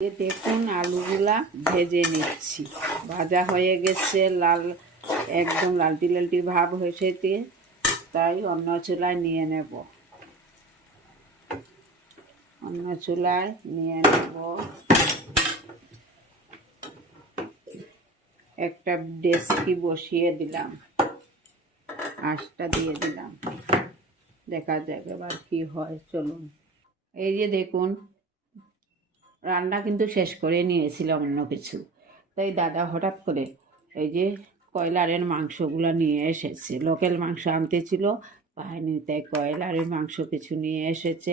দেখুন আলুগুলা ভেজে নিচ্ছি। ভাজা হয়ে গেছে, লাল, একদম লালটি লালটি ভাব হয়েছে তাই অন্য চুলায় নিয়ে নেব। অন্য চুলায় নিয়ে নেব। একটা ডেস্কি বসিয়ে দিলাম, আঁশটা দিয়ে দিলাম। দেখা যাক এবার কি হয়, চলুন। এই যে দেখুন রান্না কিন্তু শেষ করে নিয়েছিলাম অন্য কিছু। তাই দাদা হঠাৎ করে এই যে কয়লারের মাংসগুলো নিয়ে এসেছে। লোকাল মাংস আনতে ছিল, পায়নি, তাই কয়লারের মাংস কিছু নিয়ে এসেছে।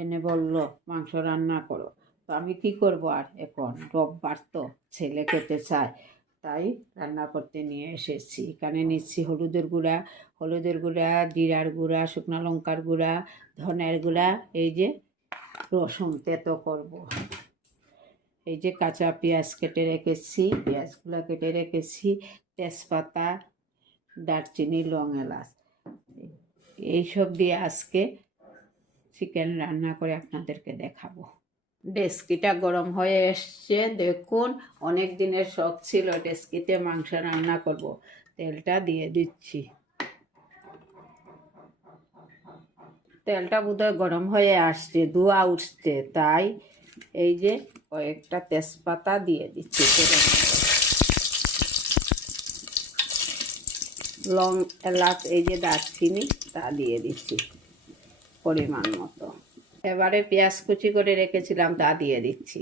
এনে বলল, মাংস রান্না করো। তো আমি কি করব আর? এখন রোববার তো ছেলে খেতে চায়, তাই রান্না করতে নিয়ে এসেছি। এখানে নিচ্ছি হলুদের গুঁড়া হলুদের গুঁড়া, জিরার গুঁড়া, শুকনো লঙ্কার গুঁড়া, ধনের গুঁড়া, এই যে রসুন, তেতো করব। এই যে কাঁচা পেঁয়াজ কেটে রেখেছি, পেঁয়াজগুলো কেটে রেখেছি, তেজপাতা, দারচিনি, লং এলাচ। এইসব দিয়ে আজকে চিকেন রান্না করে আপনাদেরকে দেখাবো। ডেস্কিটা গরম হয়ে এসছে। দেখুন, অনেক দিনের শখ ছিল ডেস্কিতে মাংস রান্না করব। তেলটা দিয়ে দিচ্ছি। তেলটা বোধহয় গরম হয়ে আসছে, ধোয়া উঠছে, তাই এই যে কয়েকটা তেজপাতা দিয়ে দিচ্ছি লং এলাচ, এই যে দারচিনি, তা দিয়ে দিচ্ছি পরিমাণ মতো। এবারে পেঁয়াজ কুচি করে রেখেছিলাম, তা দিয়ে দিচ্ছি।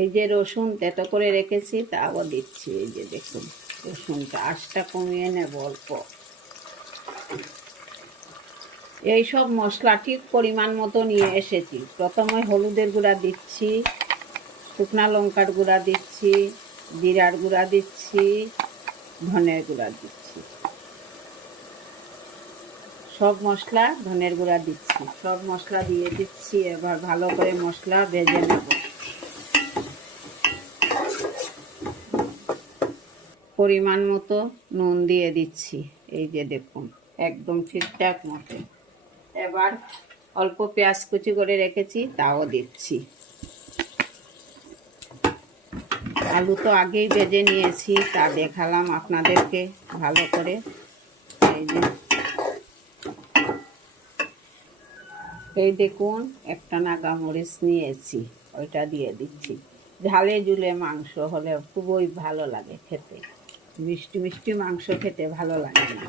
এই যে রসুন তেতো করে রেখেছি, তাও দিচ্ছি। এই যে দেখুন, রসুনটা আঁশটা কমিয়ে নেব অল্প। এই সব মশলা ঠিক পরিমাণ মতো নিয়ে এসেছি। প্রথমে হলুদের গুঁড়া দিচ্ছি, শুকনা লঙ্কার গুঁড়া দিচ্ছি, জিরার গুঁড়া দিচ্ছি, ধনের গুঁড়া দিচ্ছি। সব মশলা ধনের গুঁড়া দিচ্ছি। সব মশলা দিয়ে দিচ্ছি, এবার ভালো করে মশলা ভেজে নেব। পরিমাণ মতো নুন দিয়ে দিচ্ছি। এই যে দেখুন, একদম ঠিকঠাক মতো। এবার অল্প পেঁয়াজ কুচি করে রেখেছি, তাও দিচ্ছি। আলু তো আগেই বেজে নিয়েছি, তা দেখালাম আপনাদেরকে ভালো করে। এই এই দেখুন একটা নাগা মরিচ নিয়েছি, ওইটা দিয়ে দিচ্ছি। ঝালে ঝুলে মাংস হলে খুবই ভালো লাগে খেতে। মিষ্টি মিষ্টি মাংস খেতে ভালো লাগে না।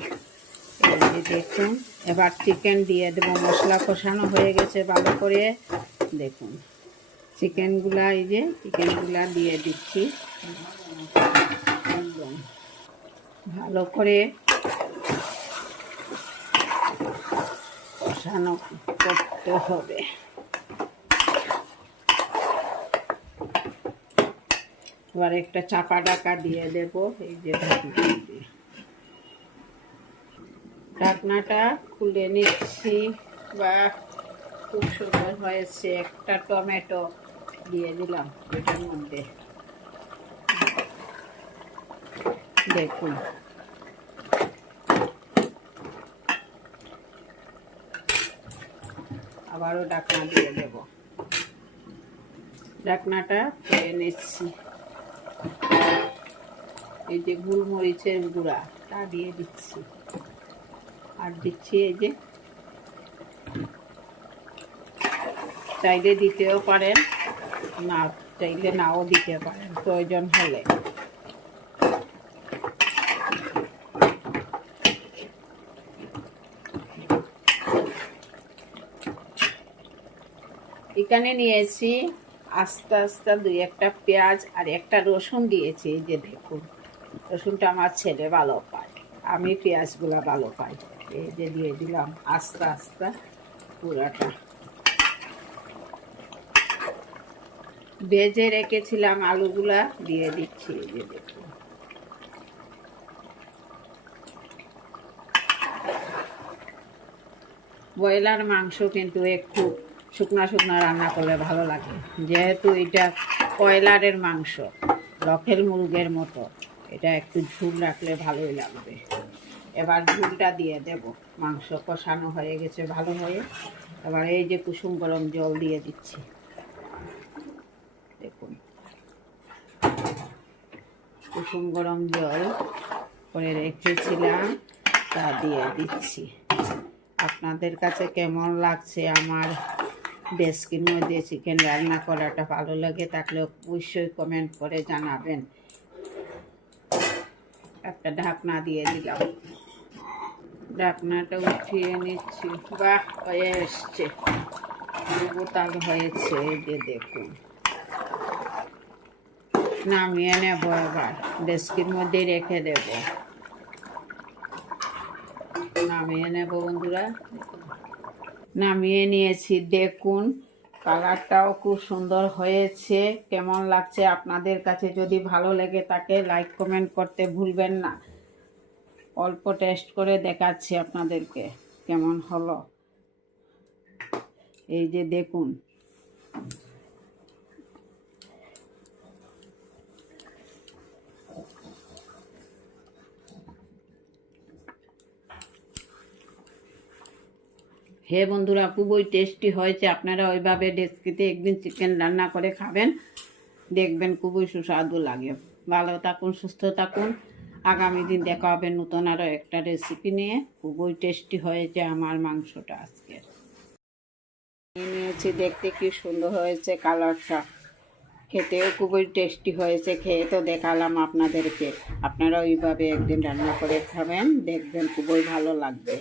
দেখুন, এবার চিকেন দিয়ে দেবো। মশলা কষানো হয়ে গেছে ভালো করে। দেখুন চিকেনগুলা এই যে চিকেনগুলা দিয়ে দিচ্ছি। ভালো করে কষানো করতে হবে। এবার একটা চাপা ডাকা দিয়ে দেব। এই যে ঢাকনাটা খুলে নিচ্ছি। বা খুব সুন্দর হয়েছে। একটা টমেটো দিয়ে দিলাম এটার মধ্যে। দেখুন। আবারও ডাকনা দিয়ে দেব। ডাকনাটা খুলে নিচ্ছি। এই যে গুলমরিচের গুঁড়া, তা দিয়ে দিচ্ছি। আর দিচ্ছি এই যে। চাইলে দিতেও পারেন, না চাইলে নাও দিতে পারেন, প্রয়োজন হলে। এখানে নিয়েছি আস্তে আস্তে দুই একটা পেঁয়াজ আর একটা রসুন দিয়েছি, এই যে দেখুন। রসুনটা আমার ছেলে ভালো পায়, আমি পেঁয়াজগুলা ভালো পাই। এই যে দিয়ে দিলাম আস্তে আস্তে পুরাটা। ভেজে রেখেছিলাম আলুগুলা, দিয়ে দিচ্ছি এই যে দেখুন। ব্রয়লার মাংস কিন্তু একটু শুকনা শুকনা রান্না করলে ভালো লাগে, যেহেতু এটা কয়লারের মাংস লকেল মুরগের মতো, এটা একটু ঝুল রাখলে ভালোই লাগবে। এবার ঝুলটা দিয়ে দেব। মাংস কষানো হয়ে গেছে ভালো হয়ে। এবার এই যে কুসুম গরম জল দিয়ে দিচ্ছি। দেখুন। কুসুম গরম জল করে রেখেছিলাম, তা দিয়ে দিচ্ছি। আপনাদের কাছে কেমন লাগছে আমার ডেস্কের মধ্যে চিকেন রান্না করাটা ভালো লাগে থাকলে অবশ্যই কমেন্ট করে জানাবেন। একটা ঢাকনা দিয়ে দিলাম। ঢাকনাটা উঠিয়ে নিচ্ছি। বাহ, হয়ে এসছে। বোতাল হয়েছে এই যে দেখুন। নামিয়ে নেব এবার। ডেস্কের মধ্যে রেখে দেব। নামিয়ে নেব বন্ধুরা। নামিয়ে নিয়েছি। দেখুন, কালারটাও খুব সুন্দর হয়েছে। কেমন লাগছে আপনাদের কাছে? যদি ভালো লেগে থাকে, লাইক, কমেন্ট করতে ভুলবেন না। অল্প টেস্ট করে দেখাচ্ছি আপনাদেরকে কেমন হলো। এই যে দেখুন। হে বন্ধুরা খুবই টেস্টি হয়েছে। আপনারা ওইভাবে ডেস্কিতে একদিন চিকেন রান্না করে খাবেন। দেখবেন খুবই সুস্বাদু লাগে। ভালো থাকুন, সুস্থ থাকুন। আগামী দিন দেখা হবে নতুন আরও একটা রেসিপি নিয়ে। খুবই টেস্টি হয়েছে আমার মাংসটা আজকে নিয়ে নিয়েছি, দেখতে কি সুন্দর হয়েছে কালারটা খেতেও খুবই টেস্টি হয়েছে, খেয়ে তো দেখালাম আপনাদেরকে। আপনারা ওইভাবে একদিন রান্না করে খাবেন, দেখবেন খুবই ভালো লাগবে।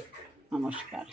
নমস্কার।